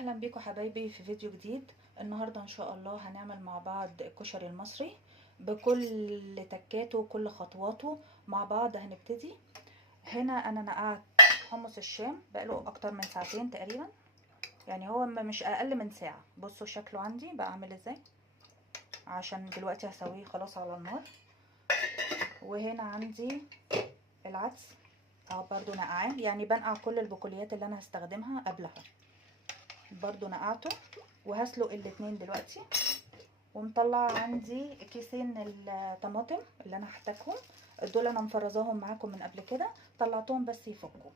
اهلا بيكم حبايبي في فيديو جديد. النهارده ان شاء الله هنعمل مع بعض الكشري المصري بكل تكاته وكل خطواته مع بعض. هنبتدي هنا. انا نقعت حمص الشام بقاله اكتر من ساعتين تقريبا، يعني هو مش اقل من ساعه. بصوا شكله عندي بقى عامل ازاي، عشان دلوقتي هسويه خلاص على النار. وهنا عندي العدس اهو برضو نقعاه، يعني بنقع كل البقوليات اللي انا هستخدمها قبلها، برضو نقعته وهسلق الاتنين دلوقتي. ومطلع عندي كيسين الطماطم اللي انا هحتاجهم، دول انا مفرزاهم معاكم من قبل كده، طلعتهم بس يفكوا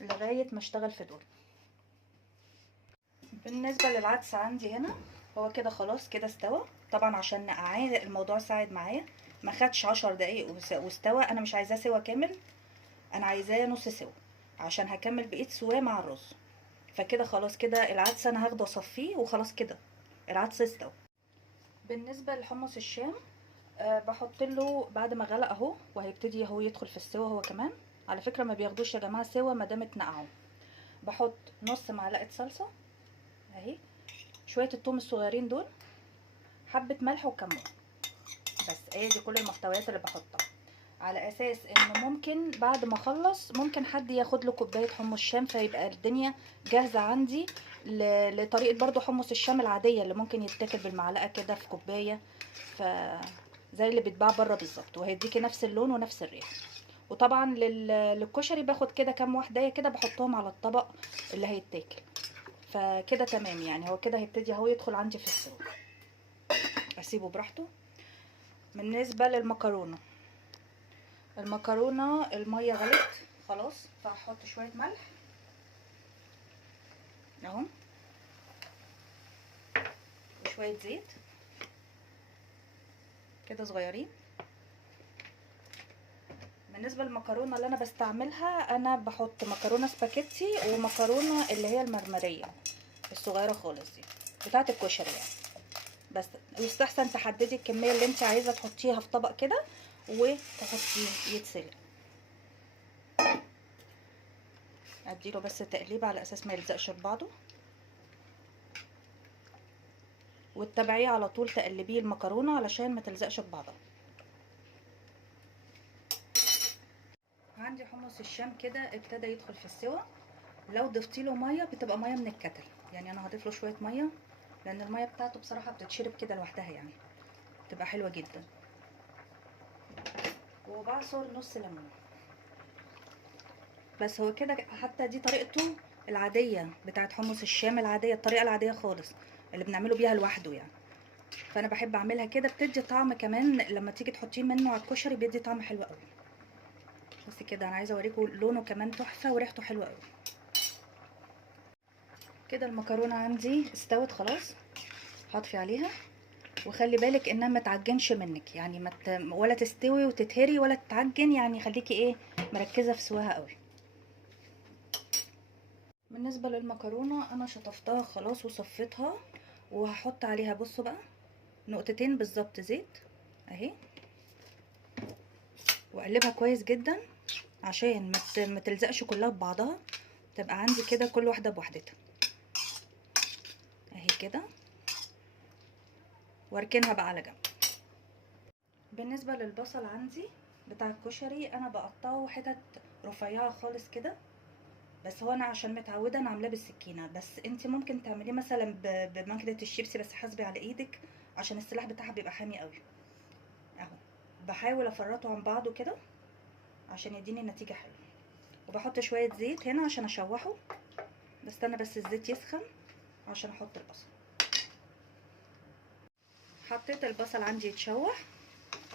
لغايه ما اشتغل في دول. بالنسبه للعدس عندي هنا هو كده خلاص كده استوى. طبعا عشان نقعاه الموضوع ساعد معايا، ما خدش 10 دقايق واستوى. انا مش عايزاه سوا كامل، انا عايزاه نص سوا عشان هكمل بقيه سواه مع الرز. فكده خلاص كده العدس انا هاخده اصفيه وخلاص كده العدس استوى. بالنسبه لحمص الشام بحط له بعد ما غلق اهو، وهيبتدي اهو يدخل في السوا هو كمان. على فكره ما بياخدوش يا جماعه سوا ما دام اتنقعوا. بحط نص معلقه صلصه اهي، شويه الثوم الصغيرين دول، حبه ملح وكمون، بس دي كل المحتويات اللي بحطها. على اساس انه ممكن بعد ما اخلص ممكن حد ياخد له كوبايه حمص شام، فيبقى الدنيا جاهزه عندي لطريقه برضو حمص الشام العاديه اللي ممكن يتاكل بالمعلقه كده في كوبايه، ف زي اللي بيتباع بره بالظبط، وهيديكي نفس اللون ونفس الريحه. وطبعا للكشري باخد كده كام واحده كده بحطهم على الطبق اللي هيتاكل. فكده تمام، يعني هو كده هيبتدي اهو يدخل عندي في السوا، اسيبه براحته. بالنسبه للمكرونه، المكرونه الميه غلت خلاص، فهحط شويه ملح اهو وشويه زيت كده صغيرين. بالنسبه للمكرونه اللي انا بستعملها، انا بحط مكرونه سباكيتي ومكرونه اللي هي المرمريه الصغيره خالص دي بتاعه الكشري يعني. بس يستحسن تحددي الكميه اللي انت عايزه تحطيها في طبق كده وتحطيه يتسلق. اديله بس تقليب على اساس ما يلزقش في بعضه، وتتابعيه على طول تقلبيه المكرونه علشان ما تلزقش في بعضها. عندي حمص الشام كده ابتدى يدخل في السوا. لو ضفتي له ميه بتبقى ميه من الكتل، يعني انا هضيف له شويه ميه لان الميه بتاعته بصراحه بتتشرب كده لوحدها، يعني بتبقى حلوه جدا. وبعصر نص ليمونه بس. هو كده حتى دي طريقته العاديه بتاعت حمص الشام العاديه، الطريقه العاديه خالص اللي بنعمله بيها لوحده يعني. فانا بحب اعملها كده، بتدي طعم كمان لما تيجي تحطيه منه على الكشري، بيدي طعم حلو قوي. بس كده انا عايزه اوريكم لونه كمان تحفه وريحته حلوه قوي. كده المكرونه عندي استوت خلاص، هطفي عليها. وخلي بالك انها ما تعجنش منك، يعني ولا تستوي وتتهري ولا تتعجن، يعني خليكي مركزه في سواها قوي. بالنسبه للمكرونه انا شطفتها خلاص وصفيتها، وهحط عليها بصوا بقى نقطتين بالظبط زيت اهي، واقلبها كويس جدا عشان ما تلزقش كلها ببعضها، تبقى عندي كده كل واحده بوحدتها اهي كده، واركنها بقى على جنب. بالنسبه للبصل عندي بتاع الكشري انا بقطعه حتت رفيعه خالص كده، بس هو انا عشان متعوده انا عاملاه بالسكينه، بس انت ممكن تعمليه مثلا بماكينه الشيبسي، بس حاسبي على ايدك عشان السلاح بتاعها بيبقى حامي قوي اهو. بحاول افرطه عن بعضه كده عشان يديني نتيجه حلوه. وبحط شويه زيت هنا عشان اشوحه، بستنى بس الزيت يسخن عشان احط البصل. حطيت البصل عندي يتشوح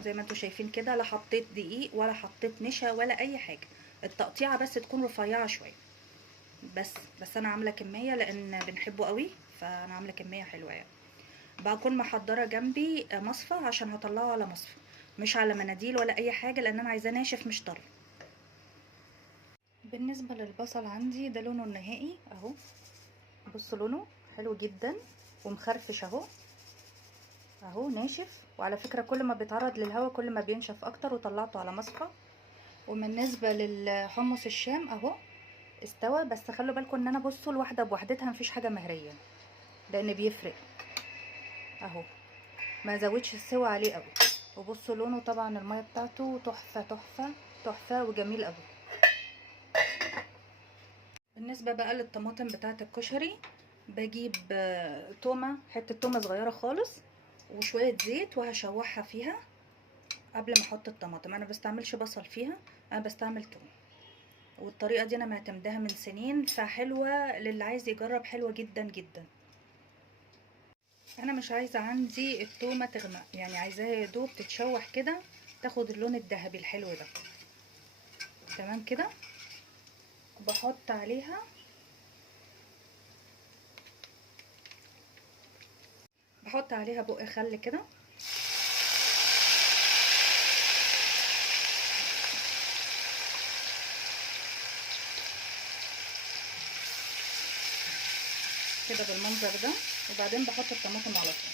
زي ما انتوا شايفين كده، لا حطيت دقيق ولا حطيت نشا ولا اي حاجه، التقطيعه بس تكون رفيعه شويه. بس انا عامله كميه لان بنحبه قوي، فانا عامله كميه حلوه يعني. بكون محضره جنبي مصفى عشان هطلعه على مصفى، مش على مناديل ولا اي حاجه، لان انا عايزاه ناشف مش طري. بالنسبه للبصل عندي ده لونه النهائي اهو، بصوا لونه حلو جدا ومخرفش اهو اهو ناشف. وعلى فكره كل ما بيتعرض للهواء كل ما بينشف اكتر، وطلعته على مصفى. وبالنسبه للحمص الشام اهو استوى، بس خلوا بالكم ان انا بصوا الواحده بوحدتها مفيش حاجه مهريه، لان بيفرق اهو. ما زودش السوا عليه قوي. وبصوا لونه طبعا الميه بتاعته تحفه تحفه تحفه وجميل قوي. بالنسبه بقى للطماطم بتاعه الكشري، بجيب تومه، حته تومه صغيره خالص وشويه زيت وهشوحها فيها قبل ما احط الطماطم. انا بستعملش بصل فيها، انا بستعمل توم، والطريقه دي انا معتمداها من سنين، فحلوه للي عايز يجرب، حلوه جدا جدا. انا مش عايزه عندي التومه تغمق، يعني عايزاها يا دوب تتشوح كده، تاخد اللون الذهبي الحلو ده. تمام كده. بحط عليها بق خل كده، كده بالمنظر ده. وبعدين بحط الطماطم على طول.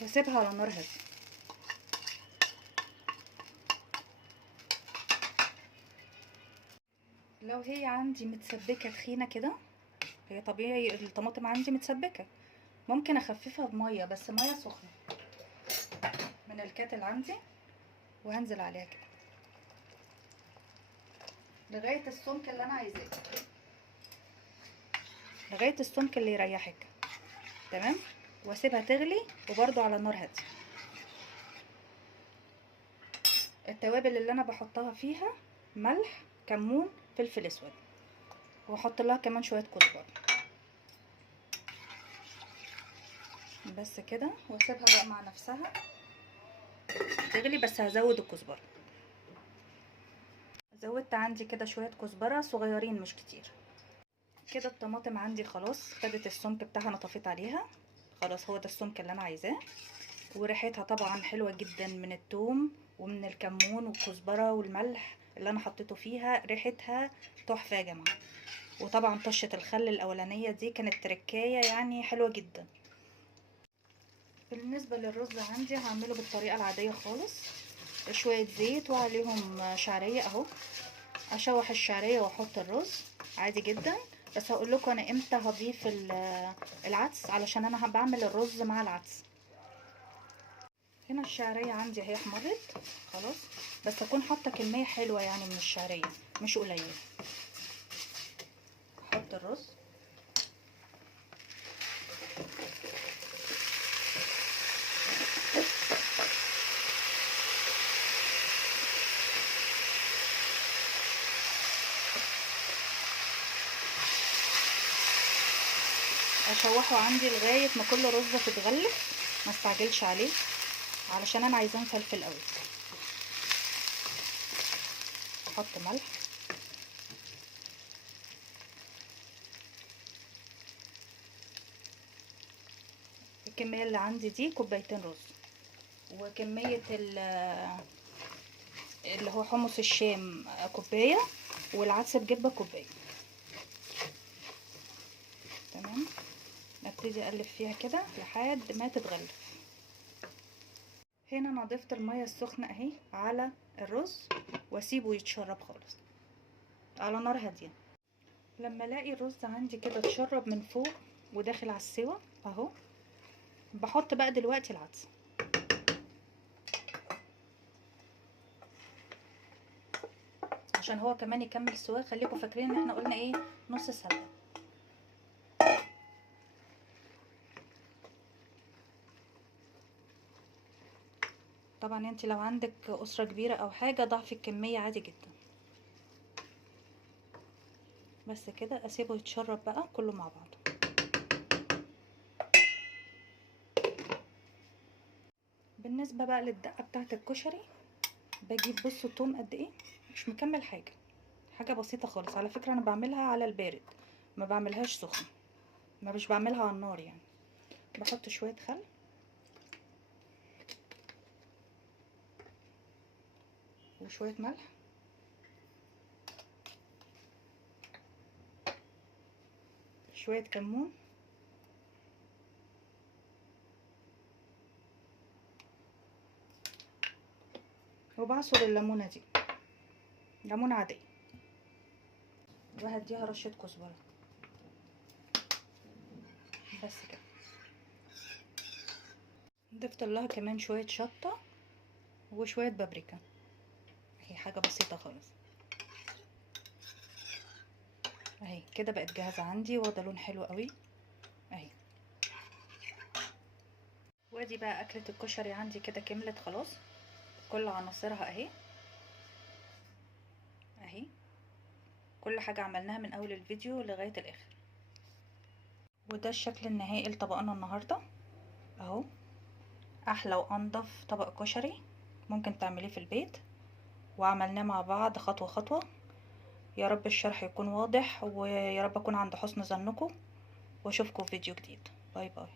واسيبها على نار هاديه. لو هي عندي متسبكه تخينه كده، هي طبيعي الطماطم عندي متسبكه، ممكن اخففها بميه، بس ميه سخنه من الكاتل عندي، وهنزل عليها كده لغايه السمك اللي انا عايزاه، لغايه السمك اللي يريحك. تمام. واسيبها تغلي وبرده على نار هاديه. التوابل اللي انا بحطها فيها ملح، كمون، فلفل اسود، واحط لها كمان شويه كزبره. بس كده، واسيبها بقى مع نفسها تغلي، بس هزود الكزبره. زودت عندي كده شويه كزبره صغيرين مش كتير. كده الطماطم عندي خلاص خدت السمك بتاعها، انا طفيت عليها خلاص، هو ده السمك اللي انا عايزاه. وريحتها طبعا حلوه جدا من الثوم ومن الكمون والكزبره والملح اللي انا حطيته فيها، ريحتها تحفه يا جماعه. وطبعا طشه الخل الاولانيه دي كانت تركايه يعني حلوه جدا. بالنسبه للرز عندي هعمله بالطريقه العاديه خالص، شويه زيت وعليهم شعريه اهو. اشوح الشعريه واحط الرز عادي جدا. بس هقول لكم انا امتى هضيف العدس، علشان انا بعمل الرز مع العدس. هنا الشعريه عندي اهي احمرت خلاص، بس اكون حاطه كميه حلوه يعني من الشعريه مش قليله. احط الرز، اشوحه عندي لغايه ما كل رزه تتغلف، ما استعجلش عليه علشان انا عايزاه مفلفل قوي. احط ملح، الكميه اللي عندي دي كوبايتين رز، وكميه اللي هو حمص الشام كوبايه، والعدس بجبه كوبايه. تمام. ابتدي اقلب فيها كده لحد ما تتغلف. هنا انا ضفت الميه السخنه اهي على الرز، واسيبه يتشرب خالص على نار هاديه. لما الاقي الرز عندي كده اتشرب من فوق وداخل على السوا اهو، بحط بقى دلوقتي العدس. عشان هو كمان يكمل سوا، خليكم فاكرين ان احنا قلنا ايه، نص سلقه. طبعا انت لو عندك اسره كبيره او حاجه ضعفي الكميه عادي جدا. بس كده اسيبه يتشرب بقى كله مع بعضه. بالنسبه بقى للدقه بتاعه الكشري، بجيب بصوا التوم قد ايه، مش مكمل حاجه، حاجه بسيطه خالص. على فكره انا بعملها على البارد، ما بعملهاش سخن، ما مش بعملها على النار يعني. بحط شويه خل، وشويه ملح، شويه كمون، وبعصر الليمونه دي، ليمونه عاديه، وهديها رشه كزبره بس كده. ضفت لها كمان شويه شطه وشويه بابريكا، هي حاجه بسيطه خالص اهي. كده بقت جاهزه عندي واخده لون حلو قوي اهي. وادي بقى اكله الكشري عندي كده كملت خلاص، كل عناصرها اهي اهي، كل حاجه عملناها من اول الفيديو لغايه الاخر. وده الشكل النهائي لطبقنا النهارده اهو، احلى وانضف طبق كشري ممكن تعمليه في البيت، وعملناه مع بعض خطوه خطوه. يا رب الشرح يكون واضح، ويا رب اكون عند حسن ظنكم، واشوفكم في فيديو جديد. باي باي.